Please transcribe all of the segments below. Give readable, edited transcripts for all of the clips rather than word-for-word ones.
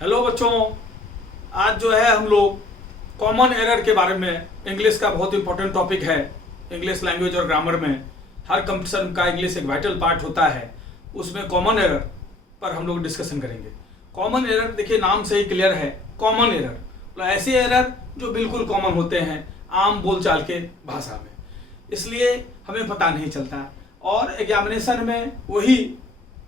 Hello बच्चों, आज जो है हम लोग कॉमन एरर के बारे में, इंग्लिश का बहुत इंपॉर्टेंट टॉपिक है। इंग्लिश लैंग्वेज और ग्रामर में हर कंपटीशन का इंग्लिश एक वाइटल पार्ट होता है, उसमें कॉमन एरर पर हम लोग डिस्कशन करेंगे। कॉमन एरर देखिए, नाम से ही क्लियर है, कॉमन एरर मतलब ऐसे एरर जो बिल्कुल कॉमन होते हैं आम बोलचाल के भाषा में, इसलिए हमें पता नहीं चलता और एग्जामिनेशन में वही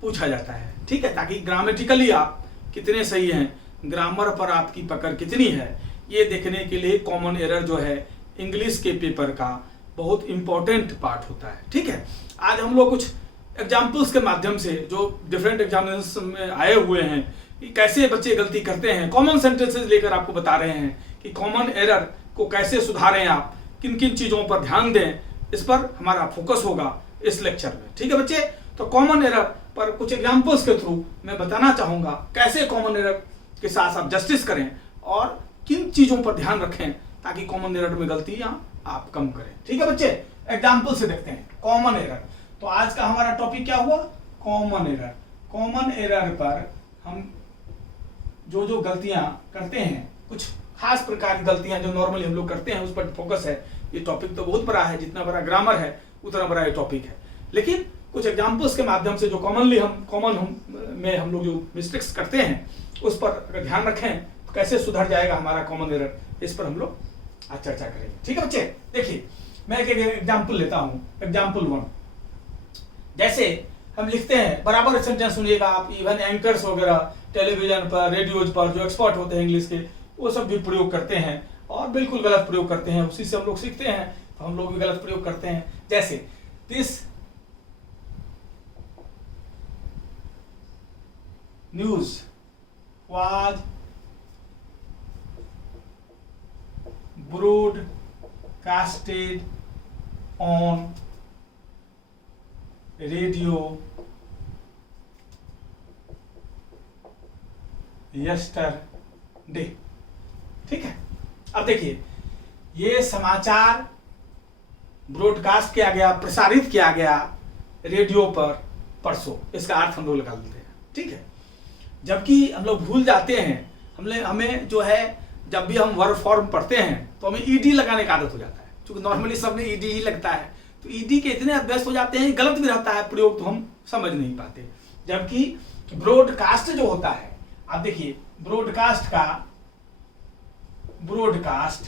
पूछा जाता है। ठीक है, ताकि ग्रामेटिकली आप कितने सही हैं, ग्रामर पर आपकी पकड़ कितनी है, ये देखने के लिए कॉमन एरर जो है इंग्लिश के पेपर का बहुत इंपॉर्टेंट पार्ट होता है। ठीक है, आज हम लोग कुछ एग्जाम्पल्स के माध्यम से जो डिफरेंट एग्जामिनेशन में आए हुए हैं कि कैसे बच्चे गलती करते हैं, कॉमन सेंटेंसेस लेकर आपको बता रहे हैं कि कॉमन एरर को कैसे सुधारें, आप किन किन चीज़ों पर ध्यान दें, इस पर हमारा फोकस होगा इस लेक्चर में। ठीक है बच्चे, तो कॉमन एरर पर कुछ एग्जाम्पल्स के थ्रू मैं बताना चाहूँगा कैसे कॉमन एरर के साथ आप जस्टिस करें और किन चीज़ों पर ध्यान रखें ताकि कॉमन एरर में गलतियाँ आप कम करें। ठीक है बच्चे, एग्जाम्पल से देखते हैं कॉमन एरर। तो आज का हमारा टॉपिक क्या हुआ? Common error. कॉमन एरर पर हम जो जो गलतियाँ करते हैं, कुछ खास प्रकार की गलतियाँ जो नॉर्मली हम लोग करते हैं, उस पर फोकस है। ये टॉपिक तो बहुत बड़ा है, जितना बड़ा ग्रामर है उतना बड़ा ये टॉपिक है, लेकिन कुछ एग्जाम्पल्स के माध्यम से जो कॉमन में हम लोग जो मिस्टेक्स करते हैं उस पर अगर ध्यान रखें तो कैसे सुधर जाएगा हमारा कॉमन एरर, इस पर हम लोग आज चर्चा करेंगे। ठीक है बच्चे, देखिए मैं एक एग्जाम्पल लेता हूँ। एग्जाम्पल 1, जैसे हम लिखते हैं, बराबर सेंटेंस सुनिएगा आप। इवन एंकर्स वगैरह टेलीविजन पर, रेडियोज पर जो एक्सपर्ट होते हैं इंग्लिश के, वो सब भी प्रयोग करते हैं और बिल्कुल गलत प्रयोग करते हैं। उसी से हम लोग सीखते हैं, तो हम लोग भी गलत प्रयोग करते हैं। जैसे this news was broadcasted on radio yesterday। ठीक है, अब देखिए ये समाचार ब्रॉडकास्ट किया गया, प्रसारित किया गया रेडियो पर परसों, इसका अर्थ हम लोग निकाल देते हैं। ठीक है, जबकि हम लोग भूल जाते हैं, हमें जो है जब भी हम वर्ब फॉर्म पढ़ते हैं तो हमें ईडी लगाने का आदत हो जाता है, क्योंकि नॉर्मली सबने ईडी ही लगता है, तो ईडी के इतने अभ्यस्त हो जाते हैं, गलत भी रहता है प्रयोग, तो हम समझ नहीं पाते। जबकि ब्रॉडकास्ट जो होता है, आप देखिए ब्रॉडकास्ट का ब्रॉडकास्ट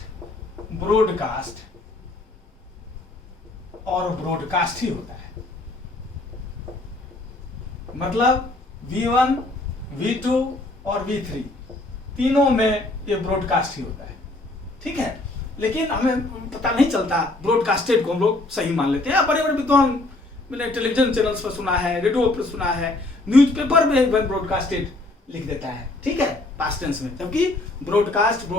और ब्रॉडकास्ट ही होता है, मतलब V1 V2 और V3 तीनों में ये ब्रॉडकास्ट ही होता है। ठीक है, लेकिन हमें पता नहीं चलता, ब्रॉडकास्टेड को हम लोग सही मान लेते हैं। बड़े बड़े विद्वान, मैंने टेलीविजन चैनल्स पर सुना है, रेडियो पर सुना है, न्यूज़पेपर में ब्रॉडकास्टेड लिख देता है। ठीक है, पास्ट टेंस में, जबकि ब्रॉडकास्ट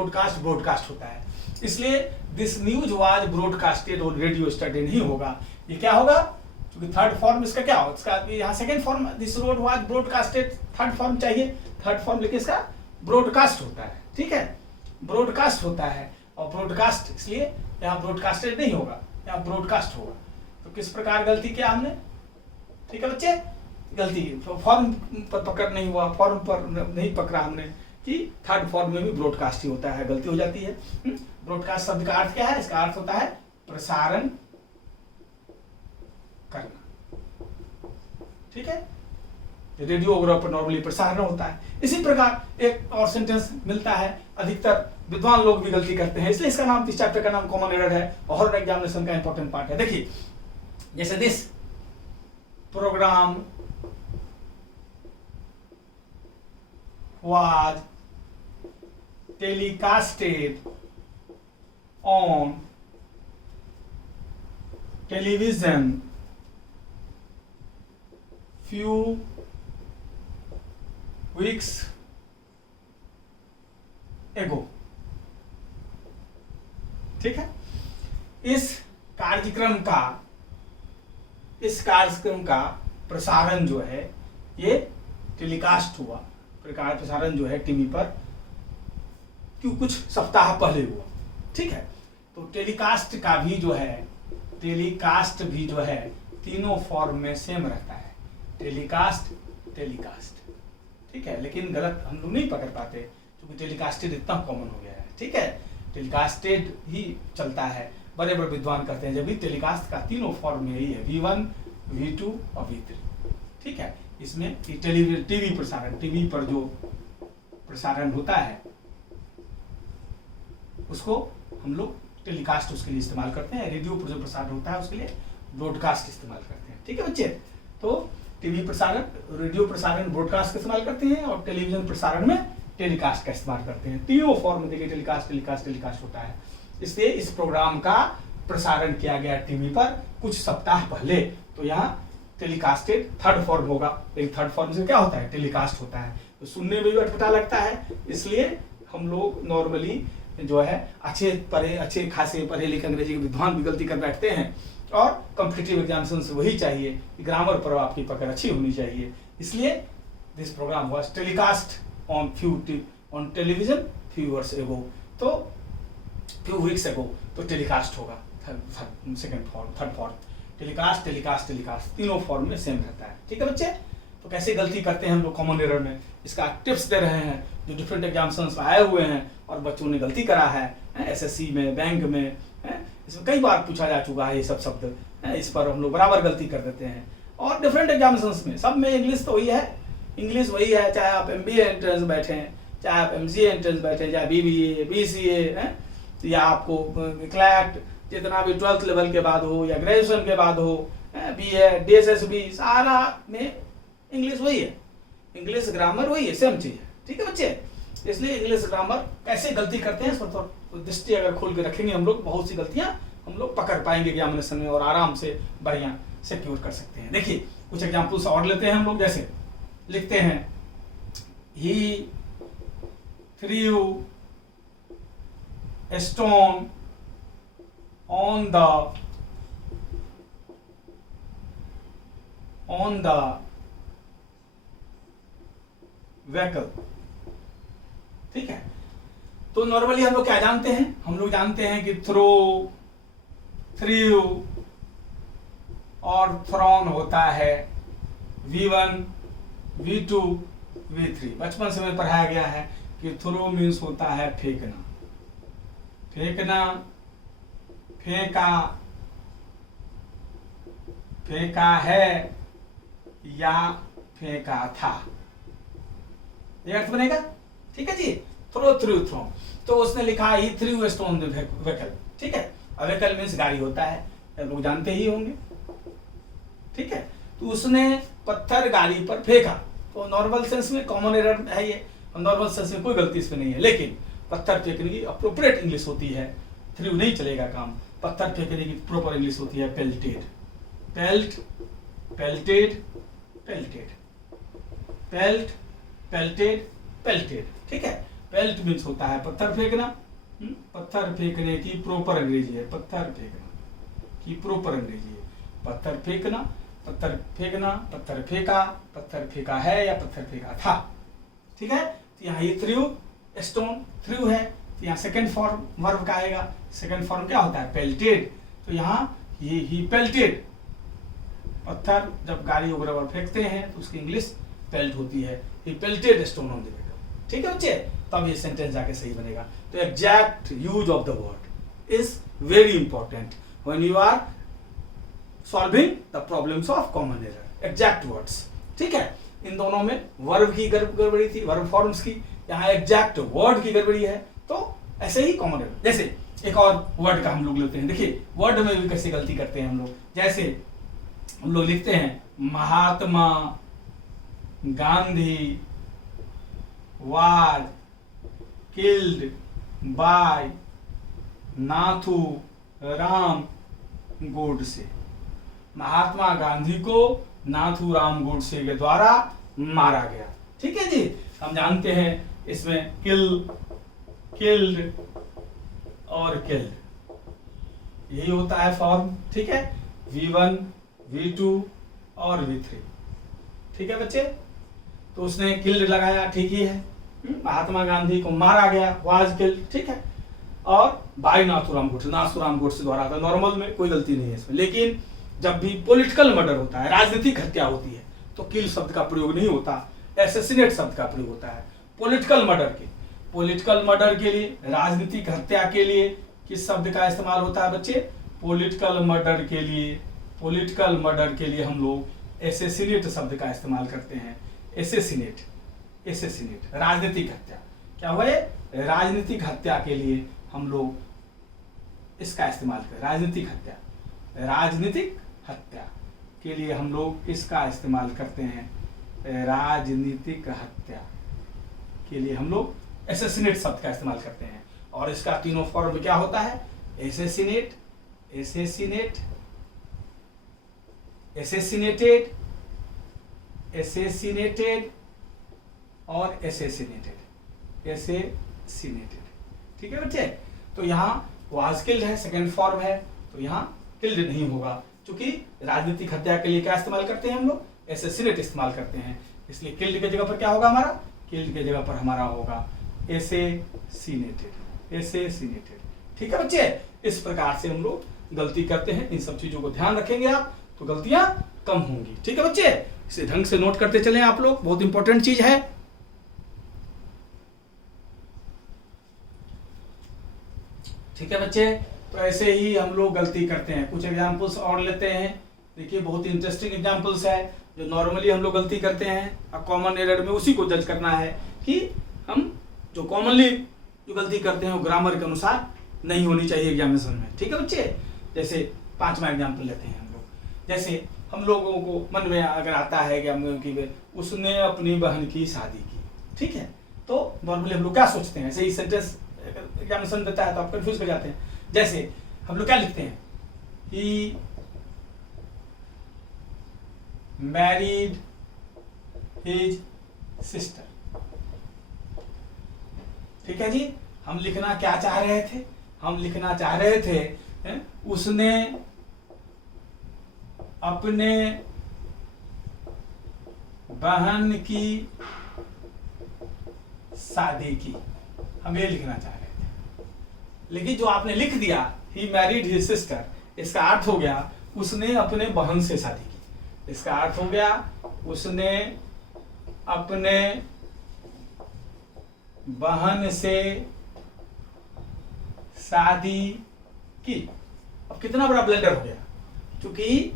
होता है। इसलिए दिस न्यूज वाज ब्रॉडकास्टेड और रेडियो स्टडी नहीं होगा, ये क्या होगा? क्योंकि थर्ड फॉर्म इसका क्या हो, इसका यहाँ second form this road was broadcasted, third form चाहिए, थर्ड फॉर्म लेकिन इसका ब्रॉडकास्ट होता है। ठीक है, ब्रॉडकास्ट होता है और ब्रॉडकास्ट, इसलिए यहाँ ब्रॉडकास्टेड नहीं होगा, यहाँ ब्रॉडकास्ट होगा। तो किस प्रकार गलती किया हमने? ठीक है बच्चे, गलती फॉर्म पर पकड़ नहीं हुआ, फॉर्म पर नहीं पकड़ा हमने कि थर्ड फॉर्म में भी ब्रॉडकास्ट ही होता है, गलती हो जाती है। ब्रॉडकास्ट शब्द का अर्थ क्या है? इसका अर्थ होता है प्रसारण करना। ठीक है, रेडियो वगैरह पर नॉर्मली प्रसारण होता है। इसी प्रकार एक और सेंटेंस मिलता है, अधिकतर विद्वान लोग भी गलती करते हैं, इसलिए इसका नाम, इस चैप्टर का नाम कॉमन एरर है और हर एग्जामिनेशन का इंपॉर्टेंट पार्ट है। देखिए जैसे this programme was telecasted on television few weeks ago। ठीक है, इस कार्यक्रम का प्रसारण जो है, ये टेलीकास्ट हुआ, प्रसारण जो है टीवी पर क्यों कुछ सप्ताह पहले हुआ। ठीक है, तो टेलीकास्ट भी जो है तीनों फॉर्म में सेम रहता है, टेलीकास्ट। ठीक है, लेकिन गलत हम लोग नहीं पकड़ पाते क्योंकि टेलीकास्टेड इतना कॉमन हो गया है। ठीक है, टेलीकास्टेड ही चलता है, बड़े बड़े विद्वान करते हैं, जब टेलीकास्ट का तीनों फॉर्म यही है, V1, V2 और V3। ठीक है, इसमें टीवी प्रसारण, टीवी पर जो प्रसारण होता है उसको हम लोग टेलीकास्ट उसके लिए इस्तेमाल करते हैं, रेडियो पर जो प्रसारण होता है उसके लिए ब्रॉडकास्ट इस्तेमाल करते हैं। ठीक है बच्चे, तो टीवी प्रसारण, रेडियो प्रसारण ब्रॉडकास्ट का इस्तेमाल करते हैं और टेलीविजन प्रसारण में टेलीकास्ट का इस्तेमाल करते हैं। तीनों फॉर्म में देखिए टेलीकास्ट टेलीकास्ट टेलीकास्ट होता है। इसलिए इस प्रोग्राम का प्रसारण किया गया टीवी पर कुछ सप्ताह पहले, तो यहाँ टेलीकास्टेड थर्ड फॉर्म होगा, लेकिन थर्ड फॉर्म से क्या होता है, टेलीकास्ट होता है, तो सुनने में भी अटपटा लगता है। इसलिए हम लोग नॉर्मली जो है अच्छे खासे पढ़े लिखे अंग्रेजी के विद्वान भी गलती कर बैठते हैं, और कॉम्पिटिटिव एग्जामिनेशन से वही चाहिए कि ग्रामर पर आपकी पकड़ अच्छी होनी चाहिए। इसलिए this programme was telecast on television few years ago, तो फ्यू वीक्स एगो, तो टेलीकास्ट होगा second form, third form, telecast telecast telecast तीनों फॉर्म में सेम रहता है। ठीक है बच्चे, तो कैसे गलती करते हैं हम लोग कॉमन एरर में, इसका टिप्स दे रहे हैं जो डिफरेंट एग्जामिनेशंस में आए हुए हैं और बच्चों ने गलती करा है, एसएससी में, बैंक में, इसमें कई बार पूछा जा चुका है ये सब शब्द, इस पर हम लोग बराबर गलती कर देते हैं। और डिफरेंट एग्जामिनेशंस में सब में इंग्लिश तो वही है, इंग्लिश वही है, चाहे आप MBA एंट्रेंस बैठे, चाहे आप MCA एंट्रेंस बैठे, चाहे BBA BCA, या आपको क्लैट जितना भी 12th लेवल के बाद हो या ग्रेजुएशन के बाद हो, BA DSSB, सारा में इंग्लिश वही है, इंग्लिश ग्रामर वही है, सेम चीज है। ठीक है बच्चे, इसलिए इंग्लिश ग्रामर कैसे गलती करते हैं इस पर तो दृष्टि अगर खोल के रखेंगे हम लोग, बहुत सी गलतियां हम लोग पकड़ पाएंगे एग्जामिनेशन में और आराम से बढ़िया सिक्योर कर सकते हैं। देखिए कुछ एग्जाम्पल्स और लेते हैं हम लोग, जैसे लिखते हैं he threw stone on the vehicle। ठीक है, तो नॉर्मली हम लोग क्या जानते हैं, हम लोग जानते हैं कि थ्रो, थ्रू और थ्रोन होता है V1 V2 V3। बचपन से हमें पढ़ाया गया है कि थ्रो मीन्स होता है फेंकना, फेंकना, फेंका, फेंका है या फेंका था, ये अर्थ बनेगा। ठीक है जी, थ्रो थ्रू थ्रो, तो उसने लिखा ही थ्रू स्टोन व्हीकल। ठीक है, व्हीकल मीन्स गाड़ी होता है, लोग जानते ही होंगे। ठीक है, तो उसने पत्थर गाड़ी पर फेंका, तो नॉर्मल सेंस में कॉमन एरर है ये, नॉर्मल सेंस में कोई गलती इसमें नहीं है, लेकिन पत्थर फेंकने की अप्रोप्रिएट इंग्लिश होती है, थ्रू नहीं चलेगा काम, पत्थर फेंकने की प्रॉपर इंग्लिश होती है पेल्टेड, पेल्ट, पेल्टेड, पेल्टेड, पेल्ट, पेल्टेड, पेल्टेड। ठीक है, पेल्ट मीन्स होता है पत्थर फेंकना, पत्थर फेंकने की प्रॉपर अंग्रेजी है, पत्थर फेंकना की प्रॉपर अंग्रेजी है, पत्थर फेंकना, पत्थर फेंकना, पत्थर फेंका, पत्थर फेंका है या पत्थर फेंका था। ठीक है, तो यहाँ ये थ्रू स्टोन थ्रू है, तो यहाँ सेकंड फॉर्म वर्ब का आएगा, सेकंड फॉर्म क्या होता है, पेल्टेड, तो यहाँ ये ही पेल्टेड, पत्थर जब गाड़ी वगैरह पर फेंकते हैं तो उसकी इंग्लिश पेल्ट होती है, ही पेल्टेड स्टोन ऑन द व्हीकल। ठीक है बच्चे, तब ये सेंटेंस जाके सही बनेगा। तो exact use of the word is very important when you are solving the problems of common error, exact words. ठीक है, इन दोनों में वर्ब की गड़बड़ी थी, वर्ब फॉर्म्स की, यहाँ एग्जैक्ट वर्ड की गड़बड़ी है, तो ऐसे ही कॉमन एरर। जैसे एक और वर्ड का हम लोग लेते हैं, देखिए वर्ड में भी कैसे गलती करते हैं हम लोग, जैसे हम लोग लिखते हैं Mahatma Gandhi was killed by Nathuram Godse, Mahatma Gandhi को नाथू राम गोडसे के द्वारा मारा गया। ठीक है जी, हम जानते हैं इसमें किल, किल्ड और किल्ड यही होता है फॉर्म। ठीक है, V1 V2 और V3। ठीक है बच्चे, तो उसने किल्ड लगाया, ठीक ही है, महात्मा गांधी को मारा गया, वाज किल्ड। ठीक है, और बाय नाथूराम गोडसे, नाथूराम गोडसे द्वारा था, नॉर्मल में कोई गलती नहीं है इसमें। लेकिन जब भी पॉलिटिकल मर्डर होता है, राजनीतिक हत्या होती है, तो किल शब्द का प्रयोग नहीं होता, एसेसिनेट शब्द का प्रयोग होता है। पॉलिटिकल मर्डर के लिए, राजनीतिक हत्या के लिए किस शब्द का इस्तेमाल होता है बच्चे? पॉलिटिकल मर्डर के लिए हम लोग एसेसिनेट शब्द का इस्तेमाल करते हैं। एसेसिनेट, राजनीतिक हत्या। क्या हुआ है? राजनीतिक हत्या के लिए हम लोग इसका इस्तेमाल करते हैं। राजनीतिक हत्या के लिए हम लोग इसका इस्तेमाल करते हैं। राजनीतिक हत्या के लिए हम लोग एसेसिनेट शब्द का इस्तेमाल करते हैं। और इसका तीनों फॉर्म क्या होता है? एसेसिनेट, एसेसिनेटेड और एसेसिनेटेड। ठीक है बच्चे? तो यहाँ वाज किल्ड है, सेकेंड फॉर्म है, तो यहाँ किल्ड नहीं होगा, क्योंकि राजनीतिक हत्या के लिए क्या इस्तेमाल करते हैं हम लोग? एसेसिनेट इस्तेमाल करते हैं। इसलिए किल्ड के जगह पर क्या होगा हमारा? किल्ड के जगह पर हमारा होगा एसेसिनेटेड। ठीक है बच्चे? इस प्रकार से हम लोग गलती करते हैं। इन सब चीजों को ध्यान रखेंगे आप तो गलतियां कम होंगी। ठीक है बच्चे? इसे ढंग से नोट करते चलें आप लोग, बहुत इंपॉर्टेंट चीज है। ठीक है बच्चे? तो ऐसे ही हम लोग गलती करते हैं। कुछ एग्जाम्पल्स और लेते हैं। देखिए बहुत इंटरेस्टिंग एग्जाम्पल्स है जो नॉर्मली हम लोग गलती करते हैं। अब कॉमन एरर में उसी को जज करना है कि हम जो कॉमनली जो गलती करते हैं वो ग्रामर के अनुसार नहीं होनी चाहिए एग्जामिनेशन में। ठीक है बच्चे? जैसे 5वां एग्जाम्पल लेते हैं हम लोग। जैसे हम लोगों को मन में अगर आता है कि उसने अपनी बहन की शादी की, ठीक है, तो नॉर्मली हम लोग क्या सोचते हैं? ऐसे ही सेंटेंस एग्जामिनेशन देता है तो आप कंफ्यूज हो जाते हैं। जैसे हम लोग क्या लिखते हैं? He married his sister. ठीक है जी? हम लिखना क्या चाह रहे थे? हम लिखना चाह रहे थे उसने अपने बहन की शादी की, हम ये लिखना चाह रहे थे। लेकिन जो आपने लिख दिया ही मैरिड हिज सिस्टर, इसका अर्थ हो गया उसने अपने बहन से शादी की। इसका अर्थ हो गया उसने अपने बहन से शादी की। अब कितना बड़ा ब्लेंडर हो गया, क्योंकि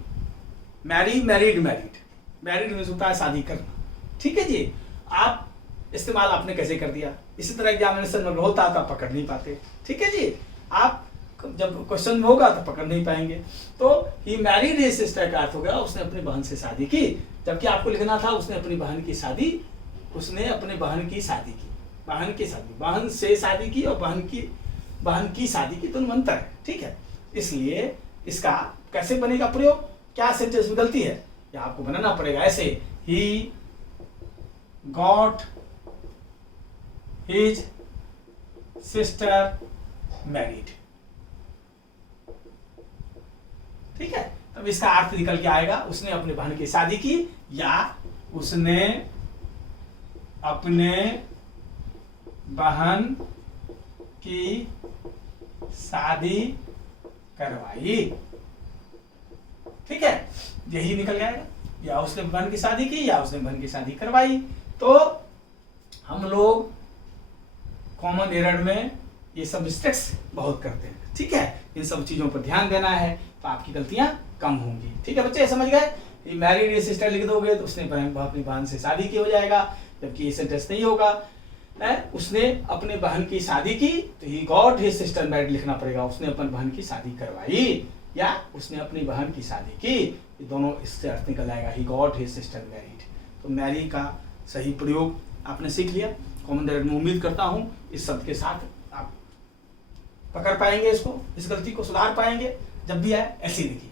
मैरिड में होता है शादी करना। ठीक है जी? आप इस्तेमाल आपने कैसे कर दिया? इसी तरह एग्जामिनेशन में होता तो आप पकड़ नहीं पाते। ठीक है जी? आप जब क्वेश्चन में होगा तो पकड़ नहीं पाएंगे। तो ही मैरिड हिज सिस्टर का अर्थ हो गया उसने अपनी बहन से शादी की, जबकि आपको लिखना था उसने अपनी बहन की शादी, उसने अपने बहन की शादी की। बहन से शादी की और बहन की शादी की तो अंतर है। ठीक है? इसलिए इसका कैसे बनेगा प्रयोग? क्या सेंटेंस में गलती है या आपको बनाना पड़ेगा ऐसे, he got his sister married. ठीक है? तब इसका अर्थ निकल के आएगा उसने अपने बहन की शादी की या उसने अपने बहन की शादी करवाई। ठीक है? यही निकल जाएगा, या उसने बहन की शादी की या उसने बहन की शादी करवाई। तो हम लोग कॉमन एरर में ये सब मिस्टेक्स बहुत करते हैं। ठीक है? इन सब चीजों पर ध्यान देना है तो आपकी गलतियां कम होंगी। ठीक है बच्चे? समझ गए? मैरिड हिज सिस्टर लिख दोगे तो उसने अपनी बहन से शादी की हो जाएगा, जबकि ये सेंटेंस नहीं होगा। उसने अपने बहन की शादी की तो he got his sister married लिखना पड़ेगा, उसने अपनी बहन की शादी करवाई या उसने अपनी बहन की शादी की। ये दोनों इससे अर्थ निकल जाएगा he got his sister married. तो मैरी का सही प्रयोग आपने सीख लिया। कॉमन एरर में उम्मीद करता हूं इस शब्द के साथ आप पकड़ पाएंगे, इसको, इस गलती को सुधार पाएंगे। जब भी आए ऐसे ही लिखिए।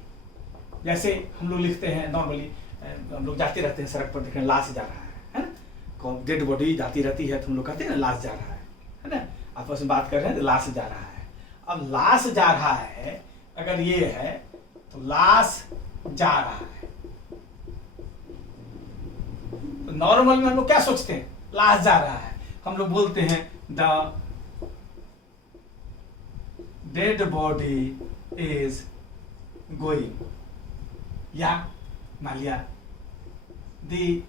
जैसे हम लोग लिखते हैं नॉर्मली, हम लोग जाते रहते हैं सड़क पर, देखें लाश जा रहा है ना, डेड बॉडी जाती रहती है तो हम लोग कहते हैं ना लाश जा रहा है ना, आपस में बात कर रहे हैं तो लाश जा रहा है। अब लाश जा रहा है अगर ये है तो लाश जा रहा है, तो नॉर्मल में हम लोग क्या सोचते हैं? लाश जा रहा है। हम लोग बोलते हैं the dead body is going, या मान लिया the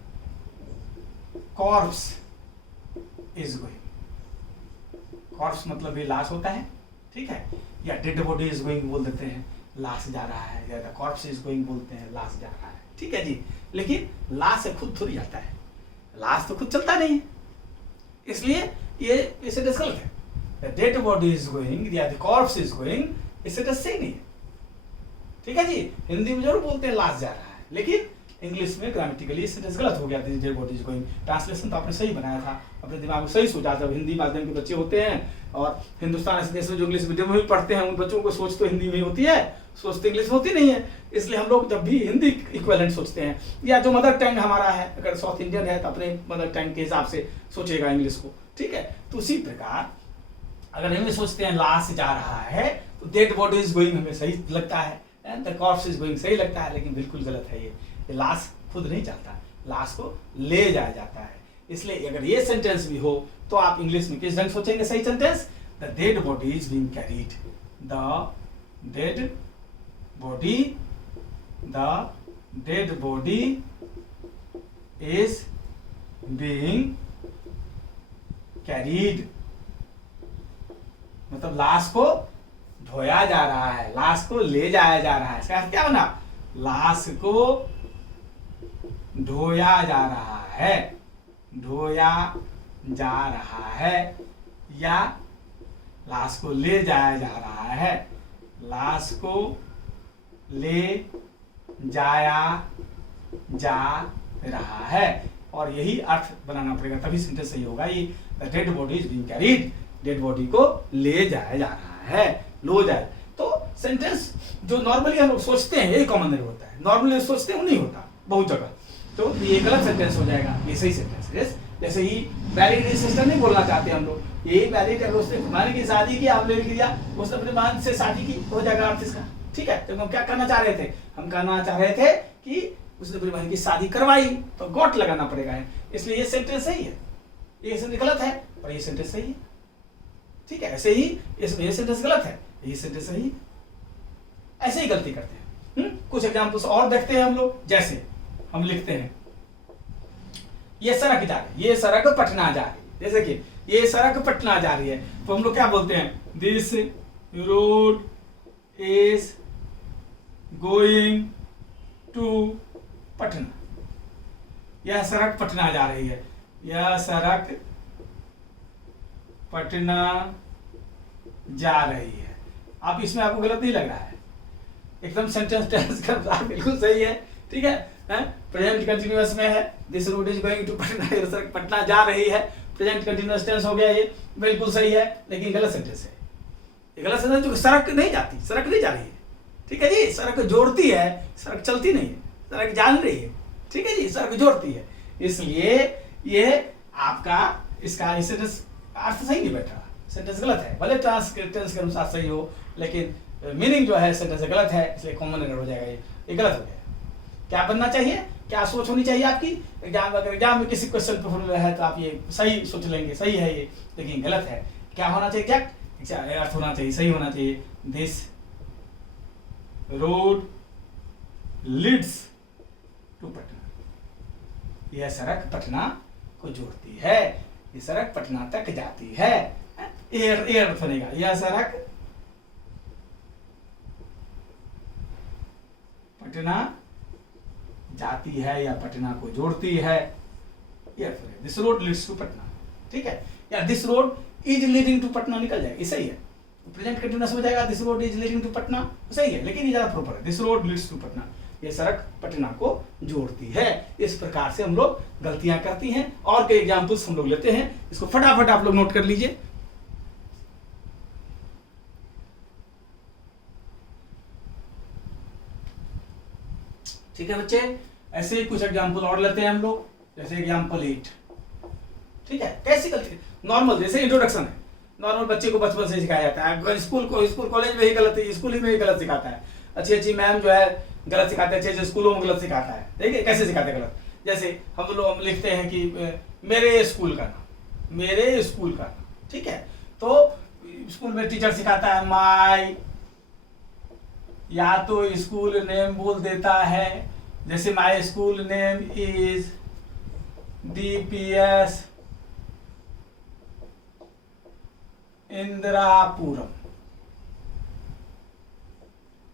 corps is going, corps मतलब ये लाश होता है, ठीक है, या डेड बॉडी इज गोइंग बोल देते हैं, लाश जा रहा है, या द कॉर्प्स इज गोइंग बोलते हैं, लाश जा रहा है, ठीक है जी। लेकिन लाश से खुद थोड़ी जाता है, लाश तो खुद चलता नहीं है, इसलिए ये सेंटेंस गलत है। The dead body is going या द कॉर्प्स इज गोइंग, ये सेंटेंस सही नहीं है, ठीक है जी। हिंदी में जरूर बोलते हैं लाश जा रहा है, लेकिन इंग्लिश में ग्रामेटिकली सेंटेंस गलत हो गया, dead body is going. Translation तो आपने सही बनाया था, अपने दिमाग में सही सोचा। जब हिंदी माध्यम के बच्चे होते हैं और हिंदुस्तान ऐसे देश में जो इंग्लिश मीडियम में भी पढ़ते हैं, उन बच्चों को सोच तो हिंदी में होती है, सोच तो इंग्लिश में होती नहीं है। इसलिए हम लोग जब भी हिंदी इक्विवेलेंट सोचते हैं, या जो मदर टंग हमारा है, अगर साउथ इंडियन है तो अपने मदर टंग के हिसाब से सोचेगा इंग्लिश को, ठीक है। तो उसी प्रकार अगर हम सोचते हैं लाश जा रहा है तो डेड बॉडी इज गोइंग हमें सही लगता है, द कॉर्प्स इज गोइंग सही लगता है, लेकिन बिल्कुल गलत है। ये लाश खुद नहीं चलता, लाश को ले जाया जाता है। इसलिए अगर ये सेंटेंस भी हो तो आप इंग्लिश में किस ढंग सोचेंगे सही sentence? The dead body is being carried, the dead body is being carried, मतलब लाश को ढोया जा रहा है, लाश को ले जाया जा रहा है। इसका अर्थ क्या बना? लाश को ढोया जा रहा है, ढोया जा रहा है, या लाश को ले जाया जा रहा है, लाश को ले जाया जा रहा है। और यही अर्थ बनाना पड़ेगा, तभी सेंटेंस सही होगा। ये the dead body is being carried, dead body को ले जाया जा रहा है, लो जाए। तो सेंटेंस जो नॉर्मली हम लोग सोचते हैं यही कॉमन एरर होता है, नॉर्मली सोचते हैं वो नहीं होता बहुत जगह, तो ये गलत सेंटेंस हो जाएगा, ये सही सेंटेंस है। जैसे ही वैलिड सिस्टर नहीं बोलना चाहते हम लोग, ये वैलिड है, उसने फलाने की शादी की, आपने लिख दिया उसने अपने बहन से शादी की, हो जाएगा अर्थ इसका, ठीक है। तो हम क्या करना चाह रहे थे? हम कहना चाह रहे थे कि उसने अपनी बहन की शादी करवाई, तो गॉट लगाना पड़ेगा है, इसलिए ये सेंटेंस सही है। ये सेंटेंस गलत है और ये सेंटेंस सही है, ठीक है। ऐसे ही इसमें ये सेंटेंस गलत है, ये सेंटेंस सही है। ऐसे ही गलती करते हैं। कुछ एग्जाम्पल्स और देखते हैं हम लोग। जैसे हम लिखते हैं ये सड़क जा रही है, ये सड़क पटना जा रही है, जैसे कि ये सड़क पटना जा रही है, तो हम लोग क्या बोलते हैं? This road is going to Patna, यह सड़क पटना जा रही है, यह सड़क पटना जा रही है। आप इसमें आपको गलत नहीं लग रहा है, एकदम सेंटेंस टेंस का बिल्कुल सही है, ठीक है। प्रेजेंट कंटिन्यूअस में है, this road is going to Patna, यह सड़क पटना जा रही है, प्रेजेंट कंटिन्यूअस टेंस हो गया, ये बिल्कुल सही है, लेकिन गलत सेंटेंस है। ये गलत सेंटेंस, जो सड़क नहीं जाती, सड़क नहीं जा रही है, ठीक है जी। सड़क जोड़ती है, सड़क चलती नहीं है, सड़क जान रही है, ठीक है जी, सड़क जोड़ती है। इसलिए ये आपका इसका सेंटेंस अर्थ सही नहीं बैठ रहा, सेंटेंस गलत है। भले टेंस के अनुसार सही हो, लेकिन मीनिंग जो है सेंटेंस गलत है, इसलिए कॉमन एरर हो जाएगा, ये गलत हो जाएगा। क्या बनना चाहिए, क्या सोच होनी चाहिए आपकी? अगर एग्जाम में किसी क्वेश्चन पे फॉर्मूला है तो आप ये सही सोच लेंगे, सही है ये, लेकिन गलत है। क्या होना चाहिए? क्या अर्थ होना चाहिए, सही होना चाहिए, this road leads to Patna, यह सड़क पटना को जोड़ती है, ये सड़क पटना तक जाती है। एयर अर्थ बनेगा, यह सड़क पटना जाती है या पटना को जोड़ती है, ये this road leads to Patna, ठीक है। या this road is leading to Patna निकल जाएगा, ये सही है। प्रेजेंट कंटिन्यूअस हो जाएगा, this road is leading to Patna, सही है, लेकिन ये ज्यादा प्रॉपर है, this road leads to Patna, ये सड़क पटना को जोड़ती है। इस प्रकार से हम लोग गलतियां करती हैं। और कई एग्जाम्पल्स हम लोग लेते हैं, इसको फटाफट आप लोग नोट कर लीजिए। ठीक है बच्चे, ऐसे ही कुछ एग्जाम्पल और लेते हैं हम लोग। जैसे एग्जाम्पल 8, ठीक है। कैसी गलती? नॉर्मल, जैसे इंट्रोडक्शन है, नॉर्मल बच्चे को बचपन से सिखाया जाता है, स्कूल कॉलेज में ही गलत, स्कूल ही में ही गलत सिखाता है। अच्छी मैम जो है गलत सिखाते हैं, अच्छे स्कूलों में गलत सिखाता है। देखिए कैसे सिखाते हैं गलत। जैसे हम लोग लिखते हैं कि मेरे स्कूल का नाम, मेरे स्कूल का नाम, ठीक है। तो स्कूल में टीचर सिखाता है माय, या तो स्कूल नेम बोल देता है, जैसे my school name is DPS Indirapuram,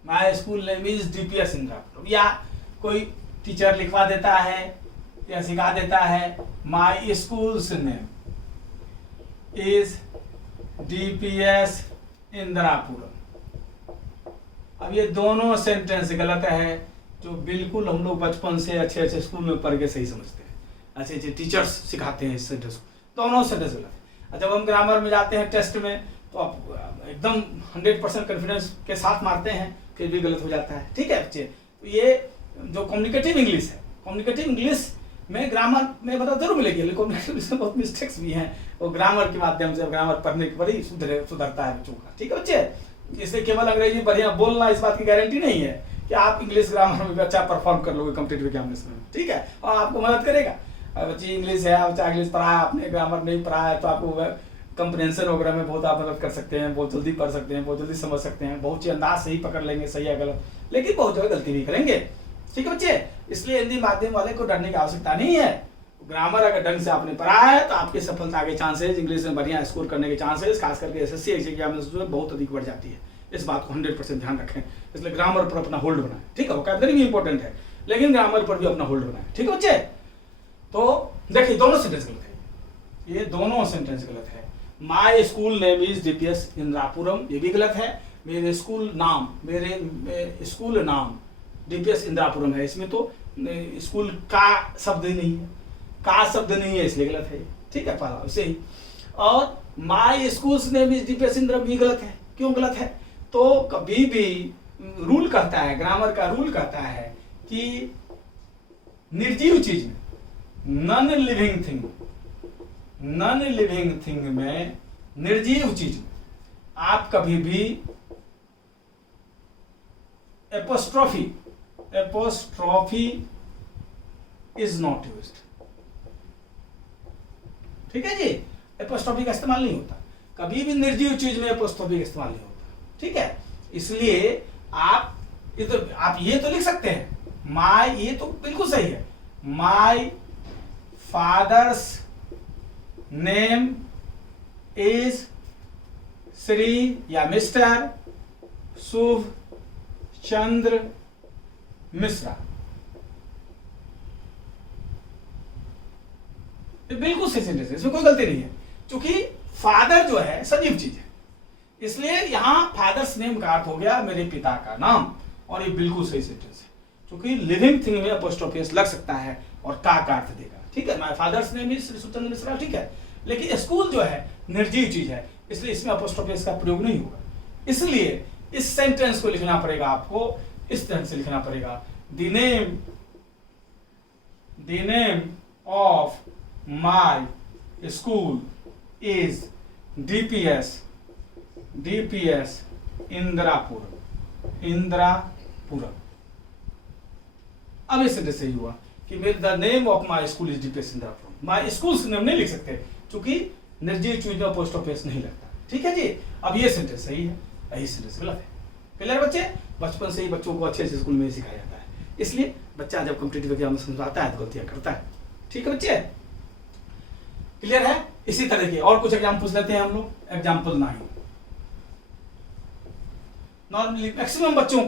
my school name is DPS Indirapuram. या कोई टीचर लिखवा देता है या सिखा देता है my schools name is DPS Indirapuram. अब ये दोनों सेंटेंस गलत है, जो बिल्कुल हम लोग बचपन से अच्छे अच्छे स्कूल में पढ़ के सही समझते हैं, अच्छे अच्छे टीचर्स सिखाते हैं इस सेंटेंस को, दोनों सेंटेंस गलत है। जब हम ग्रामर में जाते हैं टेस्ट में तो आप एकदम 100% कॉन्फिडेंस के साथ मारते हैं, फिर भी गलत हो जाता है। ठीक है बच्चे, तो ये जो कम्युनिकेटिव इंग्लिश है, कम्युनिकेटिव इंग्लिश में ग्रामर में मतलब जरूर मिलेगी, लेकिन कम्युनिकेटिव इंग्लिश में बहुत मिस्टेक्स भी हैं, वो ग्रामर के माध्यम से, ग्रामर पढ़ने के बड़ी सुधरता है बच्चों का। ठीक है बच्चे, इसलिए केवल अंग्रेजी बढ़िया बोलना इस बात की गारंटी नहीं है कि आप इंग्लिश ग्रामर में भी अच्छा परफॉर्म कर लोगे कॉम्पिटिटिव एग्जामिनेशन में। ठीक है, और आपको मदद करेगा। बच्ची इंग्लिश है, बच्चा इंग्लिश पढ़ा है, आपने ग्रामर नहीं पढ़ा है, तो आपको कंप्रेंशन वगैरह में बहुत आप मदद कर सकते हैं, बहुत जल्दी पढ़ सकते हैं, बहुत जल्दी समझ सकते हैं, बहुत सी अंदाज सही पकड़ लेंगे, सही है गलत, लेकिन बहुत जगह गलती भी करेंगे। ठीक है बच्चे, इसलिए हिंदी माध्यम वाले को डरने की आवश्यकता नहीं है। ग्रामर अगर ढंग से आपने पढ़ा है तो आपकी सफलता के चांसेस, इंग्लिश में बढ़िया स्कोर करने के चांसेस, खास करके SSC एग्जामिनेशन में बहुत अधिक बढ़ जाती है। इस बात को 100% ध्यान रखें, इसलिए ग्रामर पर अपना होल्ड बनाएं। ठीक है, वोकैबुलरी भी इंपॉर्टेंट है, लेकिन ग्रामर पर भी अपना होल्ड बनाएं। ठीक है बच्चे, तो देखिए दोनों सेंटेंस गलत है, ये दोनों सेंटेंस गलत है। My school name is DPS Indirapuram, ये भी गलत है। मेरे स्कूल नाम DPS इंदिरापुरम है, इसमें तो स्कूल का शब्द ही नहीं है, का शब्द नहीं है, इसलिए गलत है। ठीक है, पहला वैसे ही। और my schools name is DPS Indirapuram भी गलत है। क्यों गलत है? तो कभी भी रूल कहता है, ग्रामर का रूल कहता है कि निर्जीव चीज में, नॉन लिविंग थिंग में, निर्जीव चीज में आप कभी भी एपोस्ट्रोफी इज नॉट यूज्ड। ठीक है जी, एपोस्ट्रोफी का इस्तेमाल नहीं होता, कभी भी निर्जीव चीज में एपोस्ट्रोफी का इस्तेमाल नहीं होता। ठीक है, इसलिए आप ये तो लिख सकते हैं माय, ये तो बिल्कुल सही है, my father's name is Shri या मिस्टर शुभ चंद्र मिश्रा, ये बिल्कुल सही सेंटेंस है, इसमें कोई गलती नहीं है। क्योंकि फादर जो है सजीव चीज है, इसलिए यहां फादर्स नेम का अर्थ हो गया मेरे पिता का नाम, और ये बिल्कुल सही सेंटेंस है। क्योंकि लिविंग थिंग में अपोस्ट्रोफी लग सकता है और का अर्थ देगा। ठीक है, my father's name is Shri Suchandra Mishra, ठीक है, लेकिन स्कूल जो है निर्जीव चीज है, इसलिए इसमें अपोस्ट्रोफी का प्रयोग नहीं होगा। इसलिए इस सेंटेंस को लिखना पड़ेगा, आपको इस तरह से लिखना पड़ेगा, the name of my school is DPS Indirapuram. अब इस सेंटेंस सही हुआ कि the name of my school is DPS Indirapuram. My school से नेम नहीं लिख सकते क्योंकि निर्जीव चीज में अपोस्ट्रोफी नहीं लगता। ठीक है जी, अब ये सेंटेंस सही है, यही सेंटेंस गलत है। क्लियर बच्चे, बचपन से ही बच्चों को अच्छे स्कूल में सिखाया जाता है, इसलिए बच्चा जब कॉम्पिटिटिव एग्जाम में आता है तो गलतियां करता है। ठीक है बच्चे, क्लियर है। इसी तरह के और कुछ एग्जाम पूछ लेते हैं हम लोग। एग्जाम्पल 9, नॉर्मली मैक्सिमम बच्चों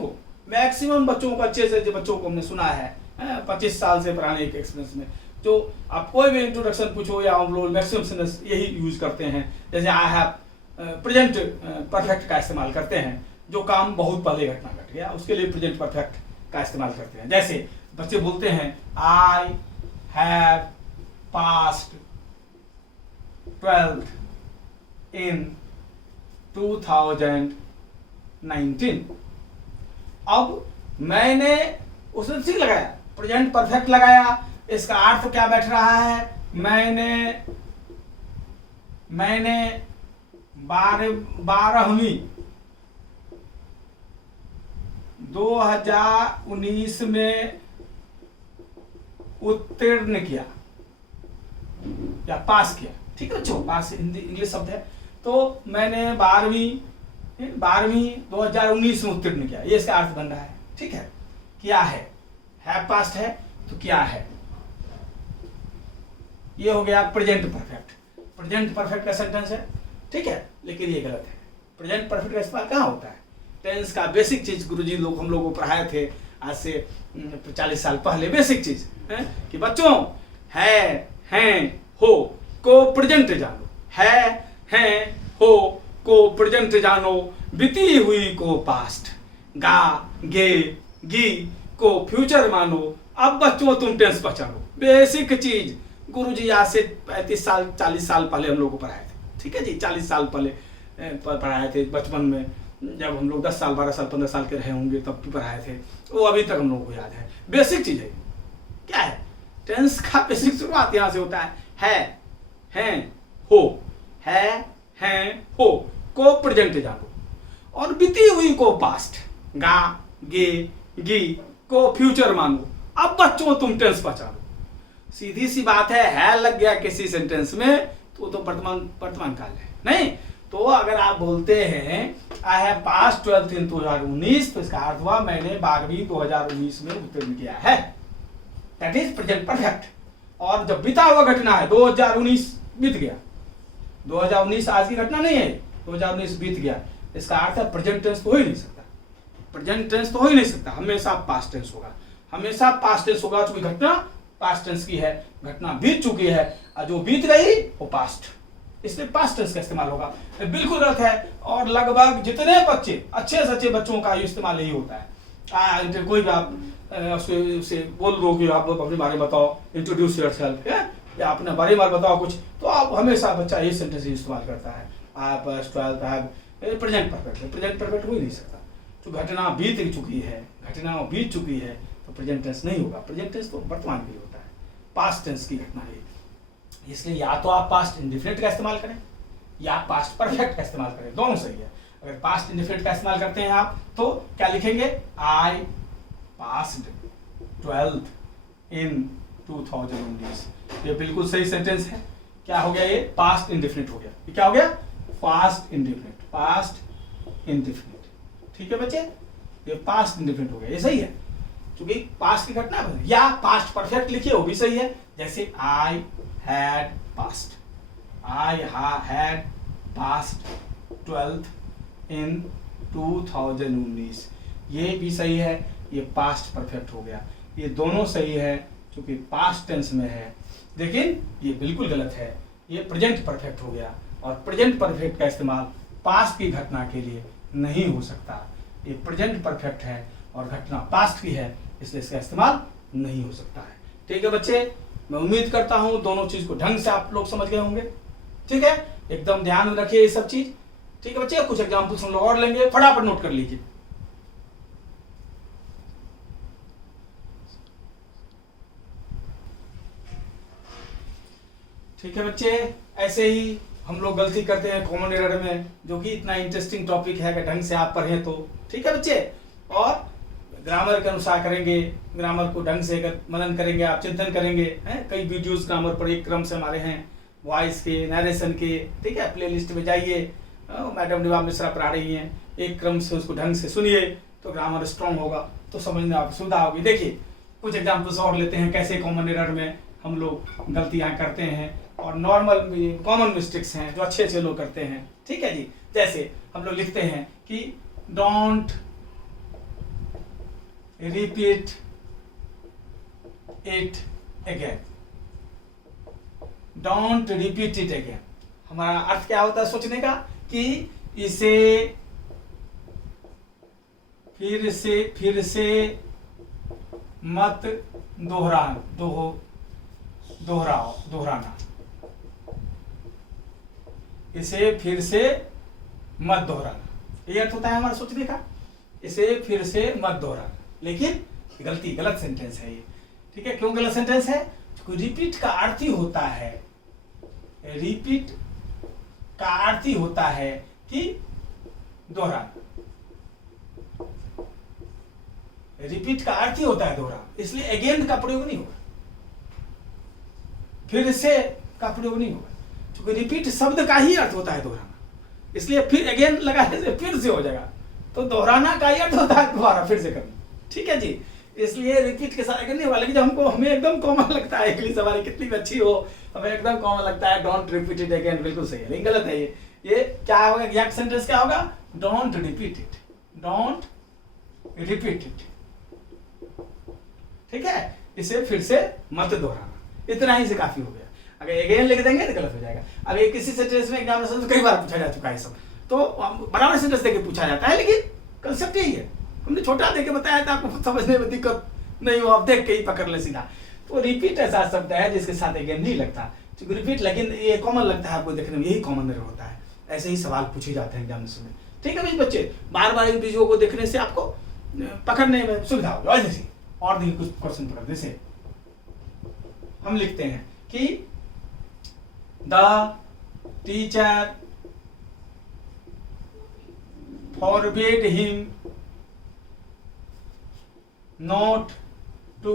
को अच्छे से, जो बच्चों को हमने सुना है 25 साल से पुराने एक एक्सपीरियंस में, जो आप कोई भी इंट्रोडक्शन पूछो या हम लोग मैक्सिमम सेंटेंस यही यूज करते हैं। जैसे आई हैव, प्रेजेंट परफेक्ट का इस्तेमाल करते हैं, जो काम बहुत पहले घटना घट गया उसके लिए प्रेजेंट परफेक्ट का इस्तेमाल करते हैं। जैसे बच्चे बोलते हैं I have passed 12th in 2019। अब मैंने उसने ठीक लगाया, प्रेजेंट परफेक्ट लगाया, इसका अर्थ क्या बैठ रहा है, मैंने 12वीं 2019 में उत्तीर्ण किया या पास किया। ठीक है बच्चों, पास हिंदी इंग्लिश शब्द है, तो मैंने 12वीं 2019 में उत्तीर्ण किया, ये इसका अर्थ बन रहा है। ठीक है, क्या है पास्ट है तो क्या है, ये हो गया प्रेजेंट परफेक्ट। प्रेजेंट परफेक्ट का सेंटेंस है, ठीक है, लेकिन ये गलत है। प्रेजेंट परफेक्ट का इस्तेमाल कहाँ होता है? टेंस का बेसिक चीज गुरुजी लोग हम लोगों को पढ़ाए थे आज से 40 साल पहले। बेसिक चीज है कि बच्चों है, हैं, हो को प्रेजेंट जानो, है, हैं, हो को प्रेजेंट जानो, बीती हुई को पास्ट, गा, गे, गी को फ्यूचर मानो। अब बच्चों तुम टेंस पहचानो। बेसिक चीज गुरुजी आज से 35 साल 40 साल पहले हम लोग को पढ़ाए थे, ठीक है जी। 40 साल पहले पढ़ाए थे बचपन में, जब हम लोग 10 साल 12 साल 15 साल के रहे होंगे तब भी पढ़ाए थे, वो अभी तक हम लोगों को याद है। बेसिक चीज है। क्या है? टेंस का बेसिक शुरुआत यहाँ से होता है, हैं, हो, है, हैं, हो को प्रेजेंट जानो, और बीती हुई को पास्ट, गा, गे, गी को फ्यूचर मानो। अब बच्चों तुम टेंस पहचानो। सीधी सी बात है लग गया किसी सेंटेंस में तो वर्तमान काल है। नहीं तो अगर आप बोलते हैं आई हैव पास 12th इन 2019, तो इसका अर्थ हुआ मैंने 12वीं 2019 में उत्तीर्ण किया है। That is present perfect. और जब बीता हुआ घटना है, 2019 बीत गया, 2019 आज की घटना नहीं है, 2019 बीत गया, इसका अर्थ है प्रेजेंट टेंस तो हो ही नहीं सकता। प्रेजेंट टेंस तो हो ही नहीं सकता, हमेशा पास्ट टेंस होगा, हमेशा पास्ट टेंस होगा। क्योंकि घटना पास्ट टेंस की है, घटना बीत चुकी है, और जो बीत गई वो पास्ट, इसलिए पास्ट टेंस का इस्तेमाल होगा। बिल्कुल गलत है। और लगभग जितने बच्चे अच्छे से अच्छे बच्चों का इस्तेमाल यही होता है। कोई भी आप उसे बोल दो कि आप अपने बारे में बताओ, इंट्रोड्यूस योरसेल्फ, या अपने बारे में बताओ कुछ, तो आप हमेशा बच्चा ये सेंटेंस इस्तेमाल करता है। आप 12th प्रेजेंट परफेक्ट है, प्रेजेंट परफेक्ट हो ही नहीं सकता। तो घटना बीत चुकी है, घटना बीत चुकी है, तो प्रेजेंट टेंस नहीं होगा। प्रेजेंट टेंस तो वर्तमान के लिए होता है, पास्ट टेंस की घटना है। इसलिए या तो आप पास्ट इंडेफिनिट का इस्तेमाल करें या पास्ट परफेक्ट का इस्तेमाल करें, दोनों सही है। अगर पास्ट इंडेफिनिट का इस्तेमाल करते हैं आप तो क्या लिखेंगे? आई पास्ड 12th इन 2019। ये बिल्कुल सही सेंटेंस है। क्या हो गया? ये पास्ट इंडेफिनिट हो गया। ये क्या हो गया? Past indefinite, past indefinite. ठीक है बच्चे, ये पास्ट इंडेफिनिट हो गया, ये सही है क्योंकि पास्ट की घटना है। या पास्ट परफेक्ट लिखिए, वो भी सही है। जैसे I had passed, I had passed 12th इन 2019, ये भी सही है। ये पास्ट परफेक्ट हो गया। ये दोनों सही है क्योंकि पास्ट टेंस में है, लेकिन ये बिल्कुल गलत है। ये प्रेजेंट परफेक्ट हो गया, और प्रेजेंट परफेक्ट का इस्तेमाल पास्ट की घटना के लिए नहीं हो सकता। ये प्रेजेंट परफेक्ट है और घटना पास्ट की है, इसलिए इसका इस्तेमाल नहीं हो सकता है। ठीक है बच्चे, मैं उम्मीद करता हूं दोनों चीज को ढंग से आप लोग समझ गए होंगे। ठीक है, एकदम ध्यान में रखिए ये सब चीज। ठीक है बच्चे, कुछ एग्जाम्पल्स हम लोग और लेंगे, फटाफट नोट कर लीजिए। ठीक है बच्चे, ऐसे ही हम लोग गलती करते हैं कॉमन एरर में, जो कि इतना इंटरेस्टिंग टॉपिक है कि ढंग से आप पढ़ें तो। ठीक है बच्चे, और ग्रामर के अनुसार करेंगे, ग्रामर को ढंग से अगर मनन करेंगे, आप चिंतन करेंगे, हैं कई वीडियोस ग्रामर पर एक क्रम से हमारे हैं, वॉइस के, नरेशन के। ठीक है, प्लेलिस्ट में जाइए, मैडम निवा मिश्रा पढ़ा रही हैं, एक क्रम से उसको ढंग से सुनिए तो ग्रामर स्ट्रांग होगा, तो समझने आप सुविधा होगी। देखिए कुछ एग्जाम्पल्स और लेते हैं कैसे कॉमन एरर में हम लोग गलतियां करते हैं, और नॉर्मल कॉमन मिस्टेक्स हैं जो अच्छे अच्छे लोग करते हैं। ठीक है जी, जैसे हम लोग लिखते हैं कि don't repeat it again, don't repeat it again. हमारा अर्थ क्या होता है सोचने का कि इसे फिर से मत दोहराना, इसे फिर से मत दोहराना, ये अर्थ होता है हमारा सोचने का, इसे फिर से मत दोहराना। लेकिन गलत सेंटेंस है ये। ठीक है, क्यों गलत सेंटेंस है? क्योंकि रिपीट का अर्थ ही होता है, रिपीट का अर्थ ही होता है कि दोहराना, रिपीट का अर्थ ही होता है दोहराना, इसलिए अगेन का प्रयोग नहीं होगा, फिर से का प्रयोग नहीं होगा, क्योंकि रिपीट शब्द का ही अर्थ होता है दोहराना, इसलिए फिर अगेन लगाने से फिर से हो जाएगा, तो दोहराना का ही अर्थ होता है दोबारा फिर से करना। ठीक है जी, इसलिए रिपीट के साथ अगेन नहीं होगा। लेकिन जब हमें एकदम कॉमन लगता है इंग्लिश हमारी कितनी भी अच्छी हो, हमें एकदम कॉमन लगता है डोंट रिपीट इट अगेन, बिल्कुल सही है, लेकिन गलत है ये क्या होगा, एग्जैक्ट सेंटेंस क्या होगा, don't repeat it, don't repeat it, ठीक है, इसे फिर से मत दोहराना, इतना ही से काफी हो गया। अगर अगेन लिख देंगे तो गलत हो जाएगा। अब ये किसी सेंटेंस में एग्जामिनेशन में कई बार पूछा जा चुका है सब, तो बराबर सेंटेंस देके पूछा जाता है, लेकिन कंसेप्ट यही है, हमने छोटा देके बताया था, आपको समझने में दिक्कत नहीं हो, आप देख के ही पकड़ ले सीधा। तो रिपीट ऐसा शब्द है जिसके साथ अगेन नहीं लगता, क्योंकि रिपीट लेकिन ये कॉमन लगता है आपको देखने में, यही कॉमन एरर होता है, ऐसे ही सवाल पूछे जाते हैं एग्जामिनेशन में, ठीक है भाई बच्चे। बार बार इन वीडियो को देखने से आपको पकड़ने में सुविधा होगी। और जैसे और देखिए कुछ क्वेश्चन पकड़, जैसे हम लिखते हैं कि the teacher forbade him not to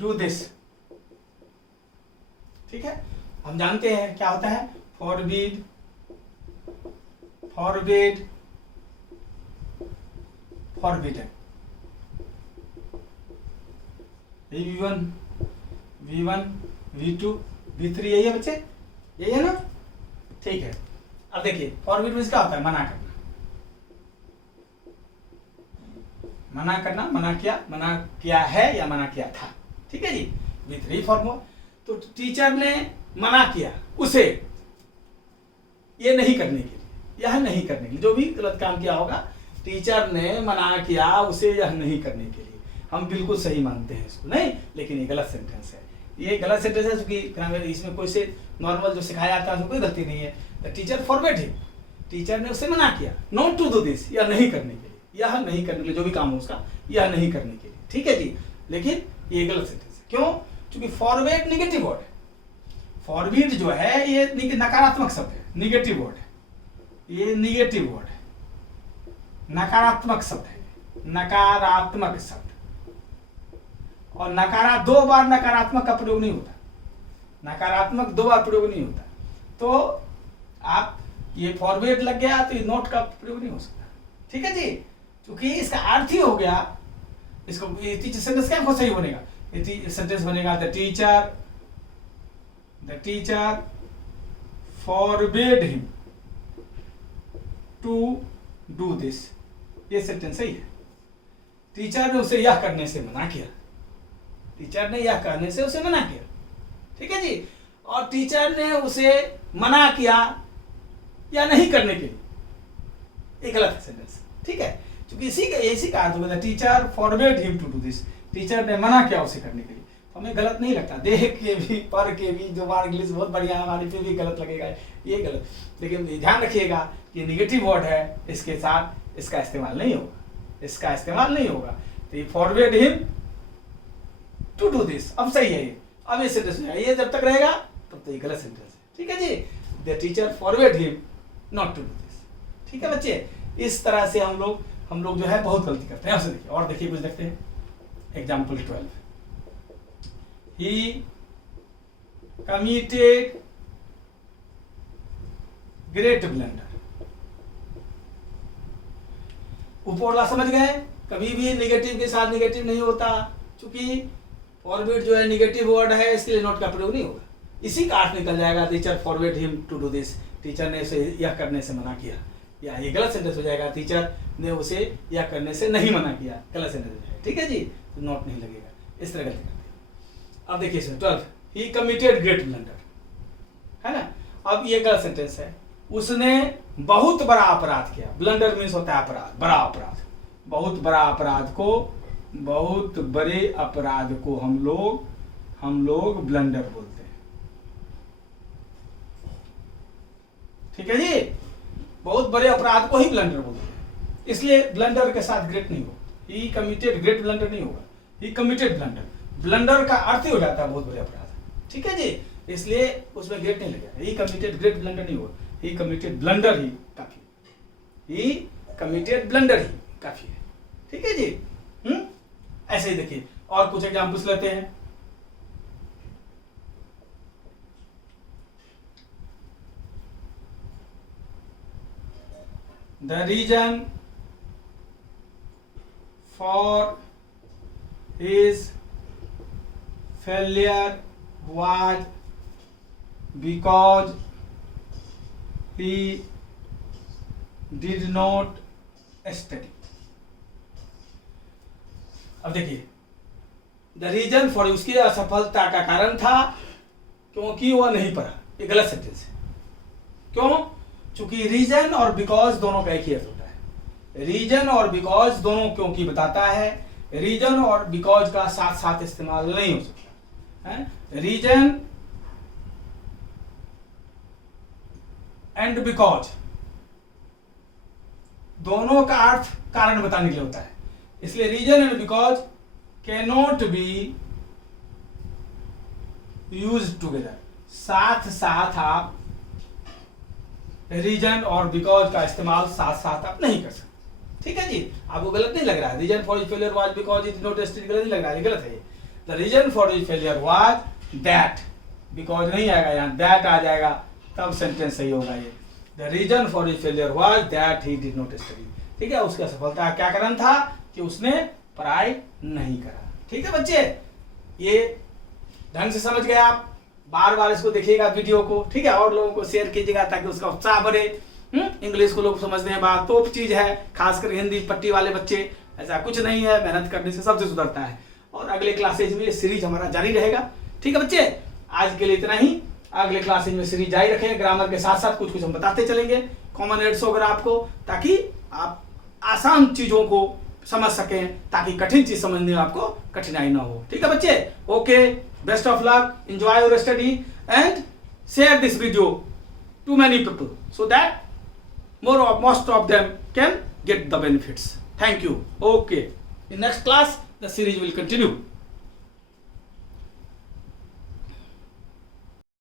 do this, ठीक है। हम जानते हैं क्या होता है, forbid, forbade, forbidden, V1, V1, V2, V3 यही है बच्चे, यही है ना, ठीक है। अब देखिए फॉरबिड मींस क्या होता है, मना करना, मना करना, मना किया है या मना किया था, ठीक है जी, V3 फॉर्म हो। तो टीचर ने मना किया उसे ये नहीं करने के लिए, यह नहीं करने के लिए, जो भी गलत काम किया होगा टीचर ने मना किया उसे यह नहीं करने के लिए, हम बिल्कुल सही मानते हैं इसको, नहीं, लेकिन ये गलत सेंटेंस है, ये गलत सेंटेंस है, क्योंकि इसमें कोई से नॉर्मल जो सिखाया जाता है उसमें कोई गलती नहीं है। The teacher forbid him, teacher ने उसे मना किया, नॉट टू डू दिस, यह नहीं करने के लिए, यह नहीं करने के लिए, जो भी काम हो उसका यह नहीं करने के लिए, ठीक है जी, लेकिन ये गलत सेंटेंस है, क्यों, क्योंकि फॉरबिड नेगेटिव वर्ड है, फॉरबिड जो है ये नकारात्मक शब्द है, निगेटिव वर्ड है, ये निगेटिव वर्ड है, नकारात्मक शब्द है, नकारात्मक शब्द, और दो बार नकारात्मक का प्रयोग नहीं होता, नकारात्मक दो बार प्रयोग नहीं होता, तो आप ये फॉरवर्ड लग गया तो ये नोट का प्रयोग नहीं हो सकता, ठीक है जी, क्योंकि इसका अर्थ ही हो गया, इसको टीचर सेंटेंस क्या सही बनेगा, ये सेंटेंस बनेगा the teacher forbid him to do this, ये सेंटेंस सही है, टीचर ने उसे यह करने से मना किया, टीचर ने यह करने से उसे मना किया, ठीक है जी, और टीचर ने उसे मना किया या नहीं करने के लिए, ये गलत है सेंटेंस, ठीक है, क्योंकि इसी का अर्थ होगा teacher forbid him to do this, teacher ने मना किया उसे करने के लिए, तो हमें गलत नहीं लगता, देख के भी पढ़ के भी, जो बार इंग्लिश बहुत बढ़िया है हमारी, फिर भी गलत लगेगा ये गलत, लेकिन ध्यान रखिएगा कि निगेटिव वर्ड है, इसके साथ इसका इस्तेमाल नहीं होगा, इसका इस्तेमाल नहीं होगा, तो ये forbid him to do this, अब सही है ये, अब ये सेंटेंस है, ये जब तक रहेगा तब तो ये गलत सेंटेंस है, ठीक है जी, the teacher forbid him not to do this, ठीक है बच्चे। इस तरह से हम लोग जो है बहुत गलती करते हैं। देखिए और देखिए कुछ देखते हैं, एग्जाम्पल 12, ही कमिटेड ग्रेट ब्लंडर, ऊपर समझ गए, कभी भी निगेटिव के साथ निगेटिव नहीं होता, क्योंकि फॉरबिड जो है निगेटिव वर्ड है, इसके लिए नोट का प्रयोग नहीं होगा, इसी का अर्थ निकल जाएगा teacher forbid him to do this, teacher ने उसे यह करने से मना किया, या ये गलत सेंटेंस हो जाएगा, टीचर ने उसे यह करने से नहीं मना किया, गलत सेंटेंस हो जाएगा, ठीक है जी, तो नोट नहीं लगेगा, इस तरह गलती करते हैं। अब देखिए इसमें 12, ही कमिटेड ग्रेट ब्लंडर, है ना, अब ये गलत सेंटेंस है, उसने बहुत बड़ा अपराध किया, ब्लंडर मीन्स होता है अपराध, बड़ा अपराध, बहुत बड़ा अपराध को, बहुत बड़े अपराध को हम लोग ब्लंडर बोलते हैं, ठीक है जी, बहुत बड़े अपराध को ही ब्लंडर बोलते हैं, इसलिए ब्लंडर के साथ ग्रेट नहीं होगा, ही कमिटेड ग्रेट ब्लंडर नहीं होगा, ही कमिटेड ब्लंडर, ब्लंडर का अर्थ ही हो जाता है बहुत बड़े अपराध, ठीक है जी, इसलिए उसमें ग्रेट नहीं लगेगा, ही कमिटेड ग्रेट ब्लंडर नहीं होगा, ही कमिटेड ब्लंडर ही काफी, ही कमिटेड ब्लंडर ही काफी है, ठीक है जी। ऐसे ही देखिए और कुछ एग्जाम्पल्स लेते हैं, the reason for his failure was because he did not study. अब देखिए, द रीजन फॉर, उसकी असफलता का कारण था क्योंकि वह नहीं पढ़ा। ये गलत सेंटेंस है। क्यों? चूंकि रीजन और बिकॉज दोनों का एक ही अर्थ होता है। रीजन और बिकॉज दोनों क्योंकि बताता है। रीजन और बिकॉज का साथ साथ इस्तेमाल नहीं हो सकता है। रीजन एंड बिकॉज दोनों का अर्थ कारण बताने के लिए होता है, इसलिए reason and because can not be use together. साथ साथ आप रीजन और बिकॉज का इस्तेमाल साथ साथ आप नहीं कर सकते। ठीक है जी, आपको गलत नहीं लग रहा है? Reason for failure was because it not study, गलत नहीं लग रहा है? गलत है ये। The reason for failure was that, because नहीं आएगा यहाँ, दैट आ जाएगा, तब सेंटेंस सही होगा ये। The reason for failure was that he did not study. ठीक है, उसकी असफलता क्या कारण था कि उसने पढ़ाई नहीं करा। ठीक है बच्चे, ये ढंग से समझ गए आप? बार बार इसको देखिएगा वीडियो को, ठीक है, और लोगों को शेयर कीजिएगा ताकि उसका उत्साह बढ़े। इंग्लिश को लोग समझते हैं, बात टॉप चीज है, खासकर हिंदी पट्टी वाले बच्चे। ऐसा कुछ नहीं है, मेहनत करने से सबसे सुधरता है। और अगले क्लासेज में ये सीरीज हमारा जारी रहेगा। ठीक है बच्चे, आज के लिए इतना ही। अगले क्लासेज में सीरीज जारी रखें, ग्रामर के साथ साथ कुछ कुछ हम बताते चलेंगे, कॉमन एड्स वगैरह आपको, ताकि आप आसान चीजों को समझ सकें, ताकि कठिन चीज समझने में आपको कठिनाई ना हो। ठीक है बच्चे, okay, best of luck, enjoy your study and share this video to many people so that most of them can get the benefits. Thank you. Okay, in next class the series will continue.